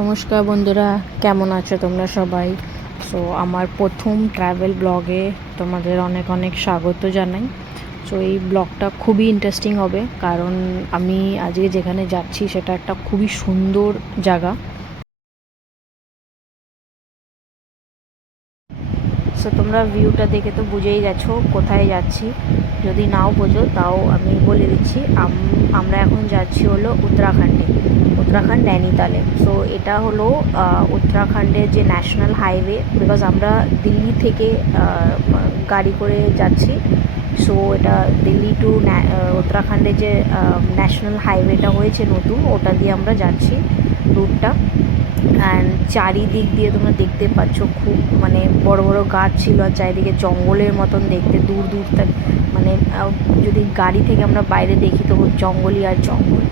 নমস্কার বন্ধুরা, কেমন আছো তোমরা সবাই? সো আমার প্রথম ট্রাভেল ব্লগে তোমাদের অনেক অনেক স্বাগত জানাই। সো এই ব্লগটা খুবই ইন্টারেস্টিং হবে, কারণ আমি আজকে যেখানে যাচ্ছি সেটা একটা খুবই সুন্দর জায়গা। সো তোমরা ভিউটা দেখে তো বুঝেই গেছো কোথায় যাচ্ছি। যদি নাও বোঝো তাও আমি বলে দিচ্ছি, আমরা এখন যাচ্ছি হলো উত্তরাখণ্ড নৈনিতালে। সো এটা হলো উত্তরাখণ্ডের যে ন্যাশনাল হাইওয়ে, বিকজ আমরা দিল্লি থেকে গাড়ি করে যাচ্ছি। সো এটা দিল্লি টু উত্তরাখণ্ডের যে ন্যাশনাল হাইওয়েটা হয়েছে নতুন, ওটা দিয়ে আমরা যাচ্ছি রুটটা। অ্যান্ড চারিদিক দিয়ে তোমরা দেখতে পাচ্ছ খুব মানে বড় বড় গাছ ছিল, আর চারিদিকে জঙ্গলের মতন দেখতে, দূর দূর তক মানে যদি গাড়ি থেকে আমরা বাইরে দেখি তো জঙ্গলই আর জঙ্গল।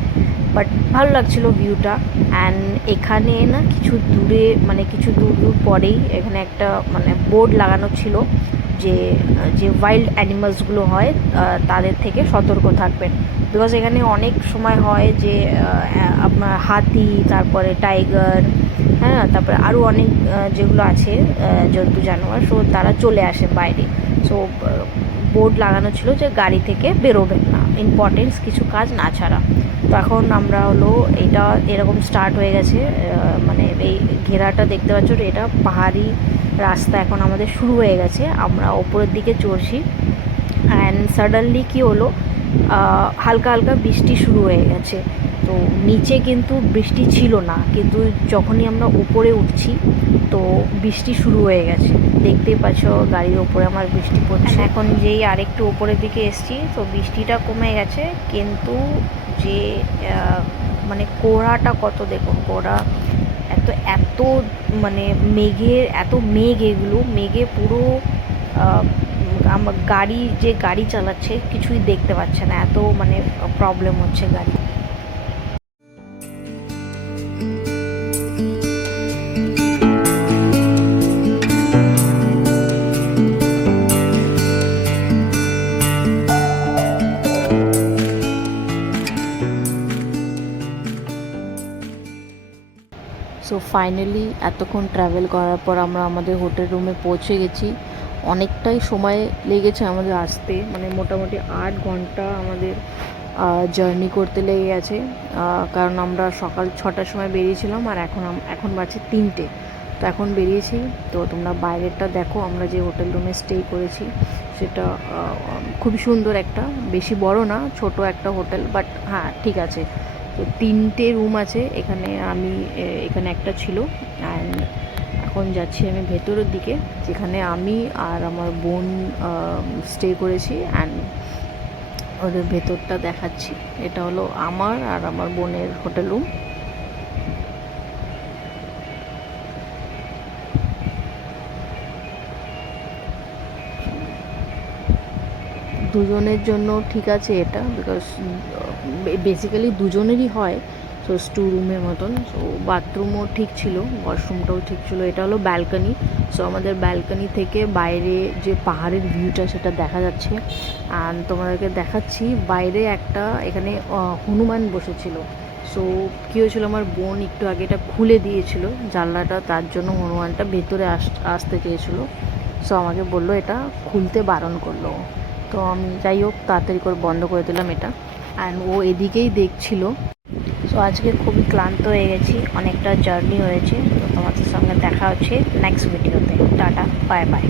বাট ভালো লাগছিলো ভিউটা। অ্যান্ড এখানে না কিছু দূরে মানে কিছু দূর দূর পরেই এখানে একটা মানে বোর্ড লাগানো ছিল যে যে ওয়াইল্ড অ্যানিমালসগুলো হয় তাদের থেকে সতর্ক থাকবেন। বিকজ এখানে অনেক সময় হয় যে আপনার হাতি, তারপরে টাইগার, হ্যাঁ, তারপরে আরও অনেক যেগুলো আছে জন্তু জানোয়ার, সো তারা চলে আসে বাইরে। সো বোর্ড লাগানো ছিল যে গাড়ি থেকে বেরোবেন না, ইম্পর্টেন্স কিছু কাজ না ছাড়া। তো এখন আমরা হলো এটা এরকম স্টার্ট হয়ে গেছে, মানে এই ঘেরাটা দেখতে পাচ্ছ, এটা পাহাড়ি রাস্তা এখন আমাদের শুরু হয়ে গেছে। আমরা ওপরের দিকে চড়ছি। অ্যান্ড সাডেনলি কী হলো, হালকা হালকা বৃষ্টি শুরু হয়ে গেছে। তো নিচে কিন্তু বৃষ্টি ছিল না, কিন্তু যখনই আমরা উপরে উঠছি তো বৃষ্টি শুরু হয়ে গেছে। দেখতেই পাচ্ছ গাড়ির ওপরে আমার বৃষ্টি পড়ছে। এখন যেই আরেকটু উপরের দিকে এসছি তো বৃষ্টিটা কমে গেছে, কিন্তু যে মানে কোহরাটা কত দেখুন, কোহরা এত এত মানে এত মেঘ, এগুলো মেঘে পুরো আমার গাড়ি চালাচ্ছে কিছুই দেখতে পাচ্ছে না, এত মানে প্রবলেম হচ্ছে গাড়ি। সো ফাইনালি এতক্ষণ ট্রাভেল করার পর আমরা আমাদের হোটেল রুমে পৌঁছে গেছি। অনেকটাই সময় লেগেছে আমাদের আসতে, মানে মোটামুটি 8 ঘন্টা আমাদের জার্নি করতে লেগে গেছে, কারণ আমরা সকাল 6টার সময় বেরিয়েছিলাম, আর এখন বাজছে 3টে। তো এখন বেরিয়েছি। তো তোমরা বাইরেরটা দেখো, আমরা যে হোটেল রুমে স্টে করেছি সেটা খুবই সুন্দর, একটা বেশি বড় না, ছোট একটা হোটেল, বাট হ্যাঁ ঠিক আছে। তো 3টে রুম আছে এখানে, এখানে একটা ছিল। অ্যান্ড এখন যাচ্ছি আমি ভেতরের দিকে, যেখানে আমি আর আমার বোন স্টে করেছি। অ্যান্ড ওদের ভেতরটা দেখাচ্ছি। এটা হলো আমার আর আমার বোনের হোটেল রুম। দুজনের জন্য ঠিক আছে এটা, বিকজ বেসিক্যালি দুজনেরই হয়। সো 2 রুমের মতন। সো বাথরুমও ঠিক ছিল, ওয়াশরুমটাও ঠিক ছিল। এটা হলো ব্যালকনি। সো আমাদের ব্যালকনি থেকে বাইরে যে পাহাড়ের ভিউটা সেটা দেখা যাচ্ছে। আর তোমাদেরকে দেখাচ্ছি বাইরে একটা এখানে হনুমান বসেছিল। সো কী হয়েছিল, আমার বোন একটু আগে এটা খুলে দিয়েছিল জানলাটা, তার জন্য হনুমানটা ভেতরে আসতে চেয়েছিলো। সো আমাকে বললো এটা খুলতে বারণ করলো। তো আমি যাই হোক তাড়াতাড়ি করে বন্ধ করে দিলাম এটা। অ্যান্ড ও এদিকেই দেখছিল। সো আজকে খুবই ক্লান্ত হয়ে গেছি, অনেকটা জার্নি হয়েছে। তো তোমাদের সঙ্গে দেখা হচ্ছে নেক্সট ভিডিওতে। Tata, bye bye.